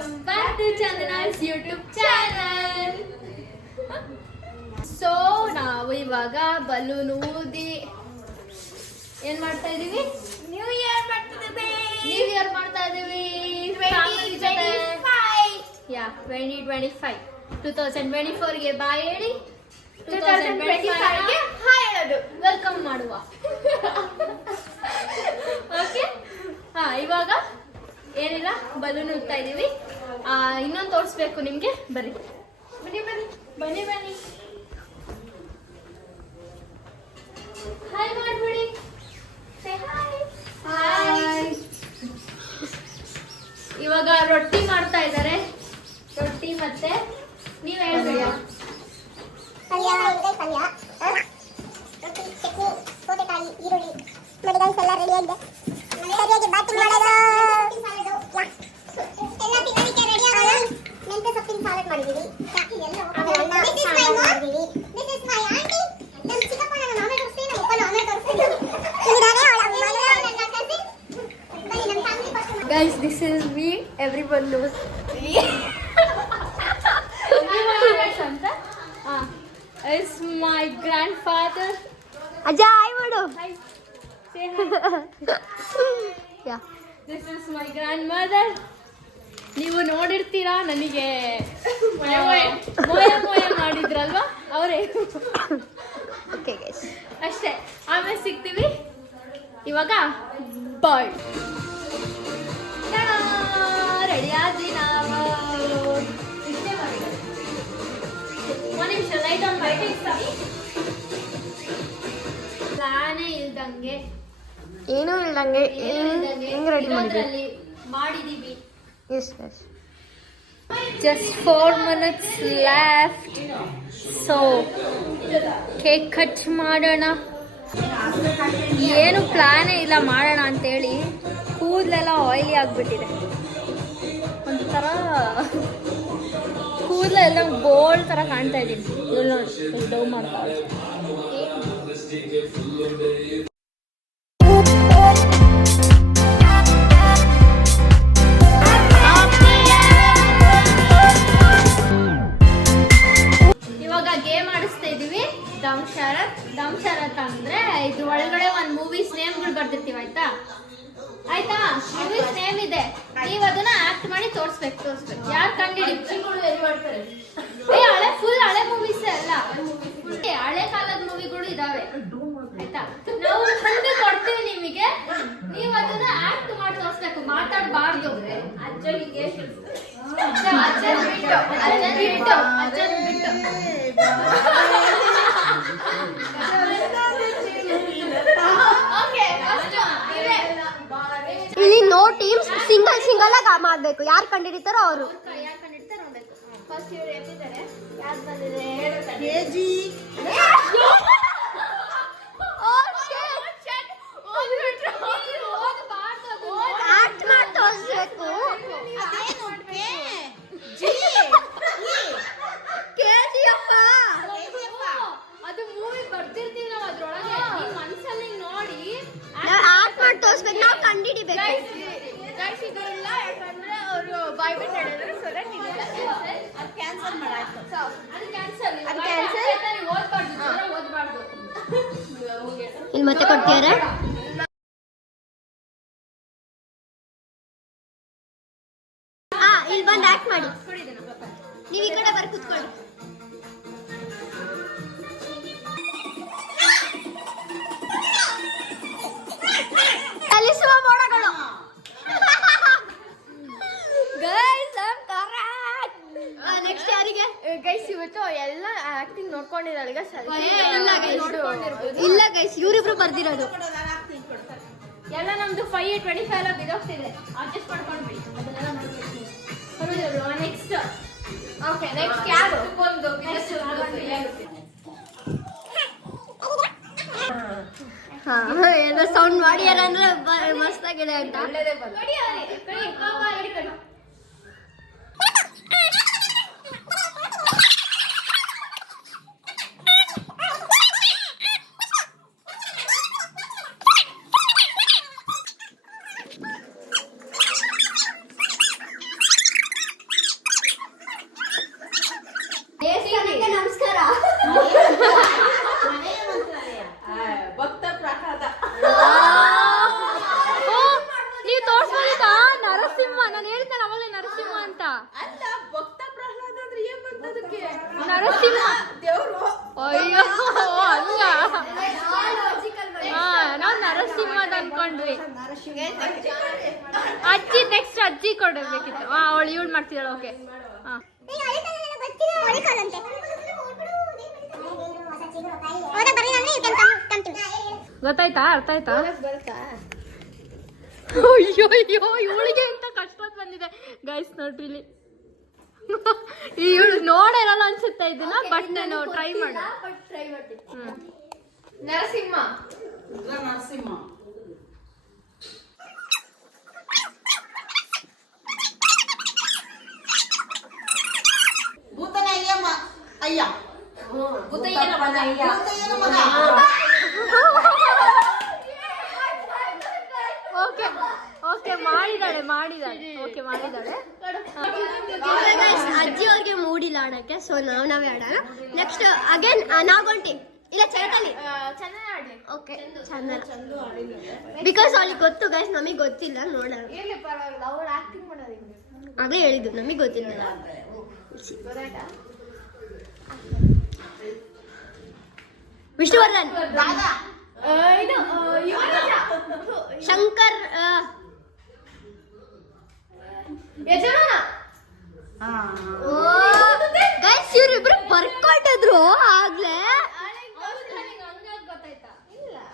welcome back to Chandana's YouTube channel. So ನಾವು ಇವಾಗ balloon ಊದಿ ಏನ್ ಮಾಡ್ತಾ ಇದೀವಿ? ನ್ಯೂ ಇಯರ್ ಮಾಡ್ತಾ ಇದೀವಿ 2024 ಗೆ ಬಾಯ್ ಹೇಳಿ 2025 ಗೆ ಹಾಯ್ ಹೇಳೋದು ವೆಲ್ಕಮ್ ಮಾಡುವ. ಓಕೆ, ಇವಾಗ ಏನಿಲ್ಲ, ಬಲೂನ್ ಉಡ್ತಾ ಇದೀವಿ. ಇನ್ನೊಂದು ತೋರಿಸ್ಬೇಕು ನಿಮ್ಗೆ, ಬನ್ನಿ ಹಾಯ್ ಮಾಡ್ಬಿಡಿ. ಹಾಯ್. ಇವಾಗ ರೊಟ್ಟಿ ಮಾಡ್ತಾ ಇದ್ದಾರೆ, ರೊಟ್ಟಿ ಮತ್ತೆ ನೀವ್ ಹೇಳ್ಬೇಡಿ. ಪಲ್ಯ ರೊಟ್ಟಿ, ಚಟ್ನಿ, ಸೌತೆಕಾಯಿ, ಈರುಳ್ಳಿ ಮಾಡಿ ಗೈಸ್ ಎಲ್ಲ ರೆಡಿ ಆಗಿದೆ. ಸರಿಯಾಗಿ ಬಾತು ಮಾಡೋದು ಎಲ್ಲ ತಿನ್ನಲಿಕ್ಕೆ ರೆಡಿ ಆಗೋಣ. ಮೆಂತ್ಯ ಸೊಪ್ಪಿನ ಸಾಲಡ್ ಮಾಡಿದೀವಿ. This is my aunty. ನಮ್ಮ ಚಿಕ್ಕಪ್ಪ ನಾನು ಆಮೇಲೆ ತೋರಿಸ್ತೀನಿ, ನಮ್ಮ ಅಪ್ಪ ಆಮೇಲೆ ತೋರಿಸ್ತೀನಿ. ಇಲ್ಲಿದ್ದಾರೆ ಅವಳ ಅಮ್ಮ, ನನ್ನ ಕಸಿನ್. ಬನ್ನಿ ನಮ್ಮ family person. Guys, this is me. Everyone knows. It's my grandfather. ಅಜ್ಜ ಹಾಯ್ ಮಾಡು. Hi. Say hi. Yeah. This is my grandmother. ನೀವು ನೋಡಿರ್ತೀರಾ, ನನಗೆ ಮೋಯ ಮಾಡಿದ್ರಲ್ವಾ ಅವರೇ. ಓಕೆ ಗೈಸ್, ಅಷ್ಟೇ, ಆಮೇಲೆ ಸಿಗ್ತೀವಿ. ಇವಾಗ ಬಾಯ್. ರೆಡಿ ಆದ್ವಿ ನಾವು. ಇಷ್ಟೇ ಮಾಡಿ ಒಂದು ನಿಮಿಷ ಲೈಟ್ ಆನ್ ಮಾಡಿ. ಪ್ಲಾನೇ ಇಲ್ದಂಗೆ, ಏನೂ ಇಲ್ದಂಗೆ ಹೆಂಗ್ ರೆಡಿ ಮಾಡಿದ್ವಿ ಮಾಡಿದೀವಿ. Yes yes. Just 4 minutes left. So cake cut ಮಾಡೋಣ. ಏನು ಪ್ಲಾನೇ ಇಲ್ಲ ಮಾಡೋಣ ಅಂತೇಳಿ, ಕೂದಲೆಲ್ಲ ಆಯಿಲಿ ಆಗಿಬಿಟ್ಟಿದೆ. ಒಂಥರ ಕೂದಲೆಲ್ಲ ಗೋಲ್ಡ್ ಥರ ಕಾಣ್ತಾ ಇದ್ದೀನಿ. ಇಲ್ಲಿ ನೋಡಿ, ಡವ್ ಮಾಡ್ತಾ ದಮ್ ಶರತ್ ಅಂದ್ರೆ ಇದು ಒಳಗಡೆ ಒಂದು ಮೂವೀಸ್ ನೇಮ್ಗಳು ಬರ್ದಿರ್ತೀವಿ. ಆಯ್ತಾ ಮೂವೀಸ್ ನೇಮ್ ಇದೆ, ನೀವು ಅದನ್ನ ಆಕ್ಟ್ ಮಾಡಿ ತೋರಿಸ್ಬೇಕು. ಯಾರು ಕಂಡಿಡಿ ಫುಲ್ ಹಳೆ ಮೂವೀಸ್ ಅಲ್ಲ, ಹಳೆ ಕಾಲದ ಮೂವಿಗಳು ಇದಾವೆ. ಆಯ್ತಾ, ನಾವು ಮುಂದೆ ಕೊಡ್ತೀವಿ ನಿಮಗೆ, ನೀವು ಅದನ್ನ ಆಕ್ಟ್ ಮಾಡಿ ತೋರಿಸ್ಬೇಕು, ಮಾತಾಡಬಾರ್ದು. ಅಜ್ಜನ್ ಬಿಟ್ಟು ಇಲ್ಲಿ ನೋ ಟೀಮ್ಸ್, ಸಿಂಗಲ್ ಆಗಿ ಮಾಡ್ಬೇಕು. ಯಾರು ಕಂಡಿಡಿತಾರೋ ಅವರು. ಫಸ್ಟ್ ಇವರು ಎತ್ತಿದ್ದಾರೆ, ಯಾರು ಆಕ್ಟ್ ಮಾಡಿ ತೋರಿಸ್ಬೇಕು. ಅದು ಮೂವಿ ಬರ್ತಿರ್ತೀವಿ ನಾವು, ಅದ್ರೊಳಗೆ ಮನ್ಸಲ್ಲಿ ನೋಡಿ ಆಕ್ಟ್ ಮಾಡಿ ತೋರಿಸ್ಬೇಕು, ನಾವು ಕಂಡಿಡಿಬೇಕು. ಇದೆಲ್ಲ ಯಾಕಂದ್ರೆ ಅವರು ಬಾಯ್ ಬಿಟ್ಟು ಹೇಳಿದ್ರು, ಸೊ ದಟ್ ಅದು ಕ್ಯಾನ್ಸಲ್ ಮಾಡಾಯ್ತು. ಅದು ಕ್ಯಾನ್ಸಲ್ ಓದ್ಬಾರ್ದು. ಇಲ್ಲಿ ಮತ್ತೆ ಕೊಡ್ತೀರಾ? ಇಲ್ಲಿ ಬಂದು ಆಕ್ಟ್ ಮಾಡಿ. ನೀವು ಈ ಕಡೆ ಬರ್ ಕೂತ್ಕೊಳ್ಳಿ. ಕಲಿಸುವ ಮೋಡಗಳು. ನೆಕ್ಸ್ಟ್ ಯಾರಿಗೆ? ಗೈಸ್ ಇವತ್ತು ಎಲ್ಲ ಆಕ್ಟಿಂಗ್ ನೋಡ್ಕೊಂಡಿದ್ದಾಳೆ. ಇಲ್ಲ ಗೈಸ್, ಇವರಿಬ್ರು ಬರ್ದಿರೋದು ಎಲ್ಲ ನಮ್ದು 5:25 ಎಲ್ಲ ಬಿದೋಗ್ತಿದೆ. ಅಡ್ಜಸ್ಟ್ ಮಾಡ್ಕೊಂಡ್ಬಿಡಿ, ಅದನ್ನೆಲ್ಲ ಮಾಡ್ಬಿಡ್ತೀವಿ. ನೆಕ್ಸ್ಟ್ ಓಕೆ, ನೆಕ್ಸ್ಟ್ ಯಾರು ಏನೋ ಸೌಂಡ್ ಮಾಡ್ಯಾರ ಅಂದ್ರೆ ಮಸ್ತಾಗಿದೆ ಅಂತ. ಅಜ್ಜಿ ನೆಕ್ಸ್ಟ್ ಅಜ್ಜಿ ಕೊಡಬೇಕಿತ್ತು. ಅವಳು ಇವಳು ಮಾಡ್ತಿದ್ದಾಳೆ. ಓಕೆ ಹಾ ಗೊತ್ತಾಯ್ತಾ? ಅರ್ಥ ಆಯ್ತಾ? ಅಯ್ಯೋ ಅಯ್ಯೋ ಇವಳಿಗೆ ಇಂತ ಕಷ್ಟ ಬಂದಿದೆ ಗೈಸ್. ನೋಡ್ರಿ ಇಲ್ಲಿ ಇವಳು ನೋಡಿರಲ್ಲ ಅನ್ಸುತ್ತೆ ಇದನ್ನ. ಬಟ್ ನಾನು ಟ್ರೈ ಮಾಡಿ ನರಸಿಂಹ ಭೂತನ ಅಯ್ಯಮ್ಮ ಅಯ್ಯ ಭೂತಯ್ಯನ ಮಗ. ಭೂತಯ್ಯನ ಮಗ. ಓಕೆ ಓಕೆ ಮಾಡಿದಾಳೆ ಓಕೆ ಮಾಡಿದಾಳೆ. ಅಜ್ಜಿ ಅವ್ರಿಗೆ ಮೂಡಿಲ್ಲ ಆಡಕ್ಕೆ, ಸೊ ನಾವೇ ಆಡೋಣ. ನೆಕ್ಸ್ಟ್ ಅಗೇನ್ ನಾಗೊಂಟಿ ಇಲ್ಲ ಚೈತನ್ಯ ಓಕೆ ಚಂದ ಬಿಕಾಸ್ ಅವಳಿಗೆ ಗೊತ್ತು ಗೈಸ್, ನಮಗೆ ಗೊತ್ತಿಲ್ಲ. ನೋಡೋಣ ಅದೇ ಹೇಳಿದ್ದು, ನಮಗೆ ಗೊತ್ತಿಲ್ಲ. ವಿಷ್ಣುವರ್ಧನ್, ಶಂಕರ್, ಗೈಸ್ ಇವ್ರಿಬ್ರು ಬರ್ಕೊಟ್ಟಿದ್ರು ಆಗ್ಲೇ.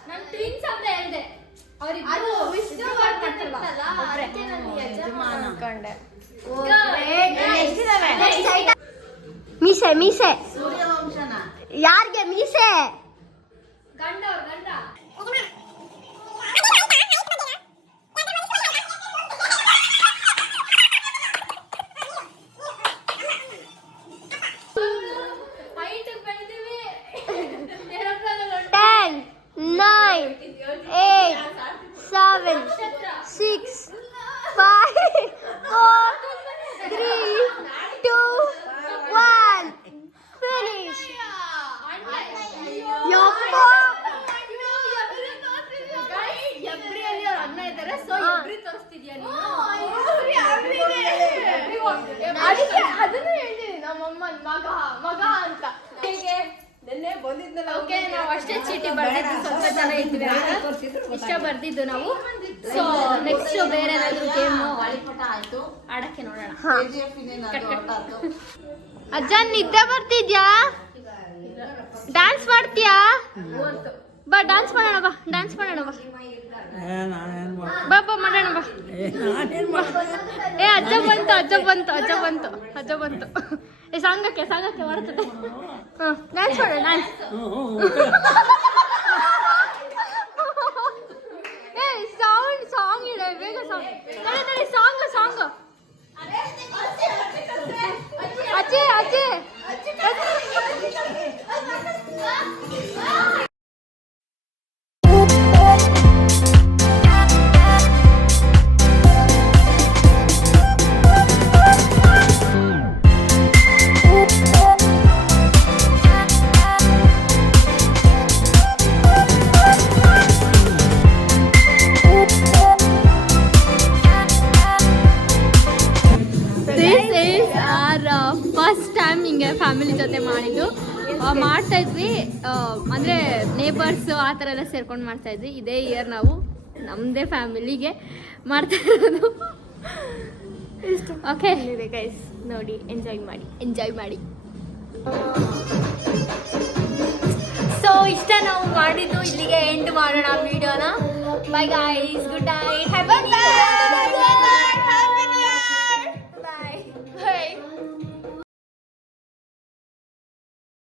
ನಮ್ ಟ್ವಿನ್ಸ್ ಅಂತ ಹೇಳ್ದೆ. ಮೀಸೆ ಮೀಸೆ ಸೂರ್ಯವಂಶನ ಯಾರಿಗೆ ಮೀಸೆ? ಗಂಡ ಹೈಟ್ ಬೆಳೆದಿವಿ. 10, 9, 8, 7, 6, 5, 4, 3, 2, 1. Finish. ಯಪ್ಪ ಅಣ್ಣ ಇದ್ದಾರೆ. ಸೊ ಎಬ್ರಿ ತೋರಿಸ್ತಿದ್ಯಾ ನೀನು? ಅದನ್ನು ಹೇಳ್ತೀನಿ ನಮ್ಮಮ್ಮ ಮಗ ಅಂತ. ಓಕೆ ನಾವು ಅಷ್ಟೇ ಚೀಟಿ ಬರ್ದಿದ್ದು, ಸ್ವಲ್ಪ ಜನ ಇದ್ವಿ ಇಷ್ಟ ಬರ್ದಿದ್ದು ನಾವು. ಸೊ ನೆಕ್ಸ್ಟ್ ಬೇರೆ ಏನಾದ್ರು ಗೇಮ್ ಆಯ್ತು. ಆಡಕ್ಕೆ ನೋಡೋಣ. KGF ಇನ್ನೇನಾದ್ರು ಔಟ್ ಆಯ್ತು. ಅಜ್ಜ ನಿದ್ದೆ ಬರ್ತಿದ್ಯಾ? ಡ್ಯಾನ್ಸ್ ಮಾಡ್ತೀಯಾ? ಬಾ ಡ್ಯಾನ್ಸ್ ಮಾಡೋಣ, ಬಾ ಡ್ಯಾನ್ಸ್ ಮಾಡೋಣ, ಬಾ ಬಾ ಮಾಡೋಣ ಬಾ. ಏ ಅಜ್ಜ ಬಂತು. ಏ ಸಾಂಗಕ್ಕೆ ಮಾಡ್ತದೆ. ಡ್ಯಾನ್ಸ್ ಮಾಡೋಣ, ಡ್ಯಾನ್ಸ್. ಏ ಸಾಂಗ್ ಇಡ ಬೇಗ. ಸಾಂಗ್ ಅಜ್ಜಿ ಫಸ್ಟ್ ಟೈಮ್ ಹಿಂಗೆ ಫ್ಯಾಮಿಲಿ ಜೊತೆ ಮಾಡಿದ್ದು. ಮಾಡ್ತಾಯಿದ್ವಿ ಅಂದರೆ ನೇಬರ್ಸು ಆ ಥರ ಎಲ್ಲ ಸೇರ್ಕೊಂಡು ಮಾಡ್ತಾಯಿದ್ವಿ. ಇದೇ ಇಯರ್ ನಾವು ನಮ್ಮದೇ ಫ್ಯಾಮಿಲಿಗೆ ಮಾಡ್ತಾ ಇರೋದು. ಓಕೆ ಗೈಸ್, ನೋಡಿ ಎಂಜಾಯ್ ಮಾಡಿ. ಸೊ ಇಷ್ಟ ನಾವು ಮಾಡಿದ್ದು. ಇಲ್ಲಿಗೆ ಎಂಡ್ ಮಾಡೋಣ ವಿಡಿಯೋನ. Bye guys, good night, happy new year.